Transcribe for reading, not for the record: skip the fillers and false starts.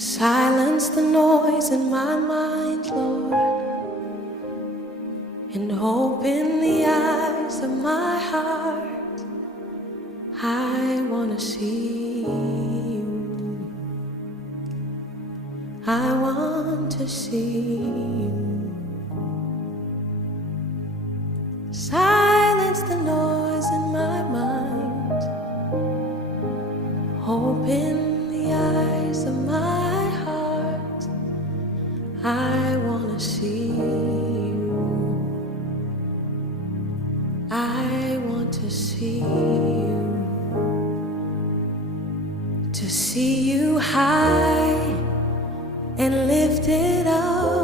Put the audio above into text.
Silence the noise in my mind, Lord, and open the eyes of my heart. I want to see you. I want to see you. Silence the noise in my mind. Open the eyes of my heart. I want to see you. I want to see you. To see you high and lifted up,